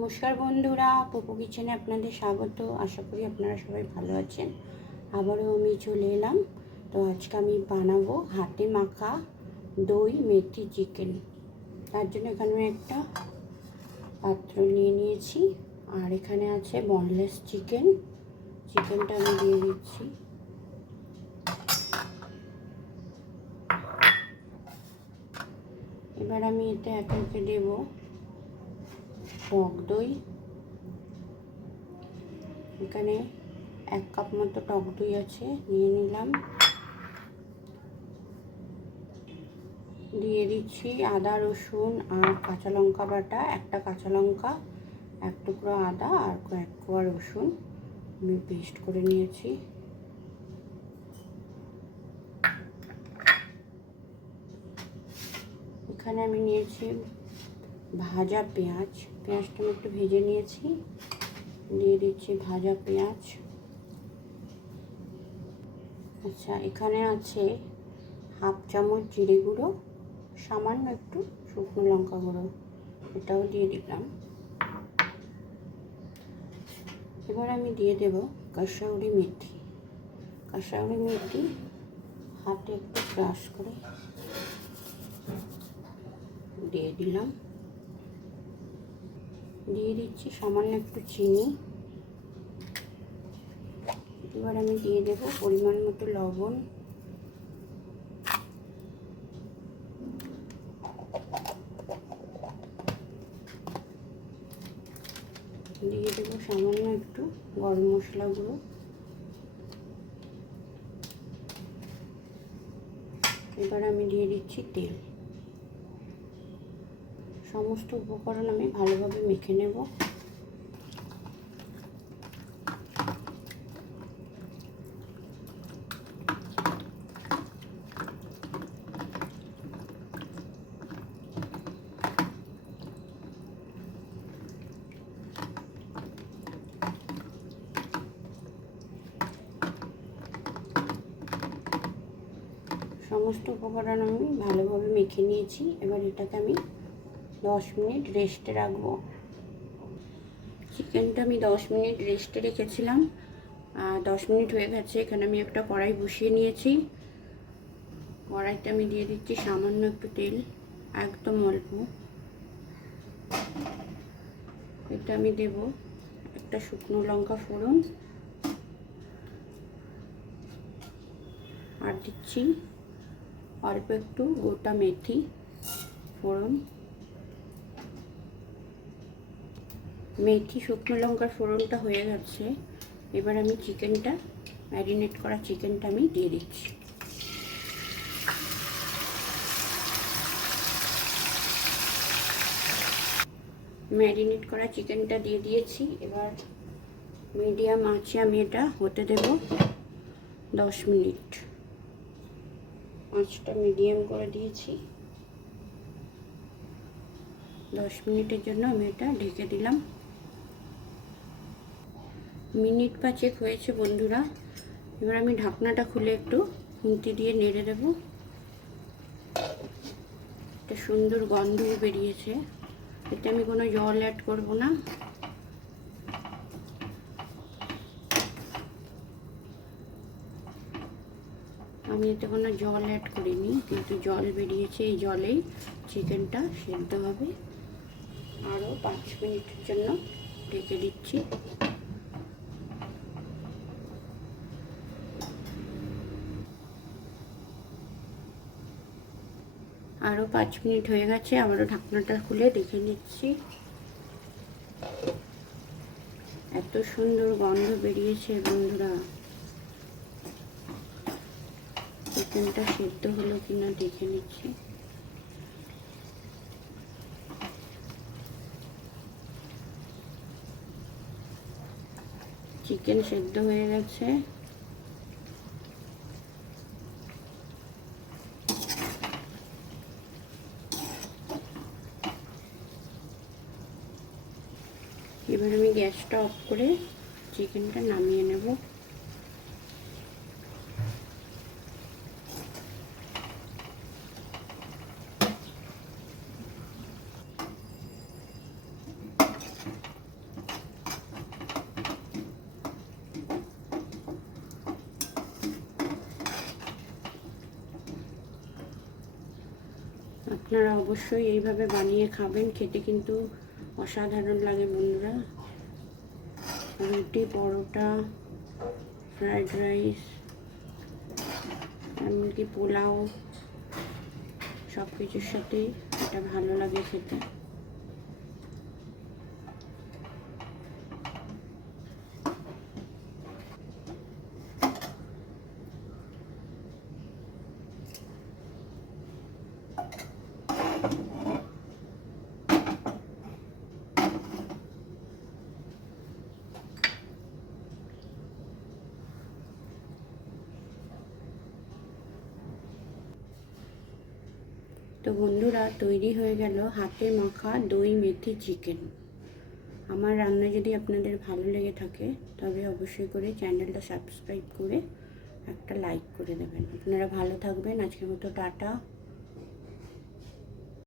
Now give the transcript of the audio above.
নমস্কার বন্ধুরা, পপু কিচেনে আপনাদের স্বাগত। আশা করি আপনারা সবাই ভালো আছেন। আবারও আমি চলে এলাম। তো আজকে আমি বানাবো হাতে মাখা দই মেথি চিকেন। তার জন্য এখানে একটা পাত্র নিয়ে নিয়েছি, আর এখানে আছে বনলেস চিকেন। চিকেনটা আমি দিয়ে দিচ্ছি। এবার আমি এতে একে দেবো টক দই। এখানে 1 কাপ মতো টক দই আছে, নিয়ে নিলাম। দিয়ে দিচ্ছি আদা রসুন আর কাঁচা লঙ্কা বাটা। একটা কাঁচা লঙ্কা, 1 টুকরো আদা আর 1 কোয়া রসুন আমি পেস্ট করে নিয়েছি। এখানে আমি নিয়েছি ভাজা পেঁয়াজ। পেঁয়াজটা আমি একটু ভেজে নিয়েছি, দিয়ে দিচ্ছি ভাজা পেঁয়াজ। আচ্ছা, এখানে আছে 1/2 চামচ জিরে গুঁড়ো, সামান্য একটু শুকনো লঙ্কা গুঁড়ো, এটাও দিয়ে দিলাম। এবার আমি দিয়ে দেব কাসুরি মেথি। কাসুরি মেথি হাতে একটু ক্রাশ করে দিয়ে দিলাম। দিয়ে দিচ্ছি সামান্য একটু চিনি। এবার আমি দিয়ে দেব পরিমাণ মতো লবণ। দিয়ে দেবো সামান্য একটু গরম মশলা গুঁড়ো। এবার আমি দিয়ে দিচ্ছি তেল। সমস্ত উপকরণ আমি ভালোভাবে মেখে নেব। সমস্ত উপকরণ আমি ভালোভাবে মেখে নিয়েছি। এবার এটাকে আমি 10 মিনিট রেস্টে রাখবো। চিকেনটা আমি 10 মিনিট রেস্টে রেখেছিলাম, 10 মিনিট হয়ে গেছে। এখানে আমি একটা কড়াই বসিয়ে নিয়েছি। কড়াইতে আমি দিয়ে দিচ্ছি সামান্য একটু তেল, একদম অল্প। এটা আমি দেব একটা শুকনো লঙ্কা ফোড়ন, আর দিচ্ছি অল্প একটু গোটা মেথি ফোড়ন। মেথি শুকনো লঙ্কার ফোড়নটা হয়ে গেছে। এবার আমি চিকেনটা, ম্যারিনেট করা চিকেনটা আমি দিয়ে দিচ্ছি। ম্যারিনেট করা চিকেনটা দিয়ে দিয়েছি। এবার মিডিয়াম আঁচে আমি এটা হতে দেব 10 মিনিট। আঁচটা মিডিয়াম করে দিয়েছি। 10 মিনিটের জন্য আমি এটা ঢেকে দিলাম। মিনিট 5 হয়েছে বন্ধুরা। এবার আমি ঢাকনাটা খুলে একটু খুন্তি দিয়ে নেড়ে দেব। একটা সুন্দর গন্ধ বেরিয়েছে। এতে আমি কোনো জল অ্যাড করব না। আমি এতে কোনো জল অ্যাড করিনি, কিন্তু জল বেরিয়েছে। এই জলেই চিকেনটা সেদ্ধ হবে। আরও 5 মিনিটের জন্য ঢেকে দিচ্ছি। আরও 5 মিনিট হয়ে গেছে। আবারও ঢাকনাটা খুলে দেখে নিচ্ছি। এত সুন্দর গন্ধ বেরিয়েছে বন্ধুরা। চিকেনটা সেদ্ধ হলো কিনা দেখে নিচ্ছি। চিকেন সেদ্ধ হয়ে গেছে। এবার আমি গ্যাসটা অফ করে চিকেনটা নামিয়ে নেব। আপনারা অবশ্যই এইভাবে বানিয়ে খাবেন, খেতে কিন্তু অসাধারণ লাগে বন্ধুরা। রুটি, পরোটা, ফ্রাইড রাইস, এমনকি পোলাও, সব কিছুর সাথেই এটা ভালো লাগে খেতে। তো বন্ধুরা, তৈরি হয়ে গেল হাতে মাখা দই মেথি চিকেন। আমার রান্না যদি আপনাদের ভালো লেগে থাকে তবে অবশ্যই করে চ্যানেলটা সাবস্ক্রাইব করে একটা লাইক করে দেবেন। আপনারা ভালো থাকবেন। আজকের মতো টাটা।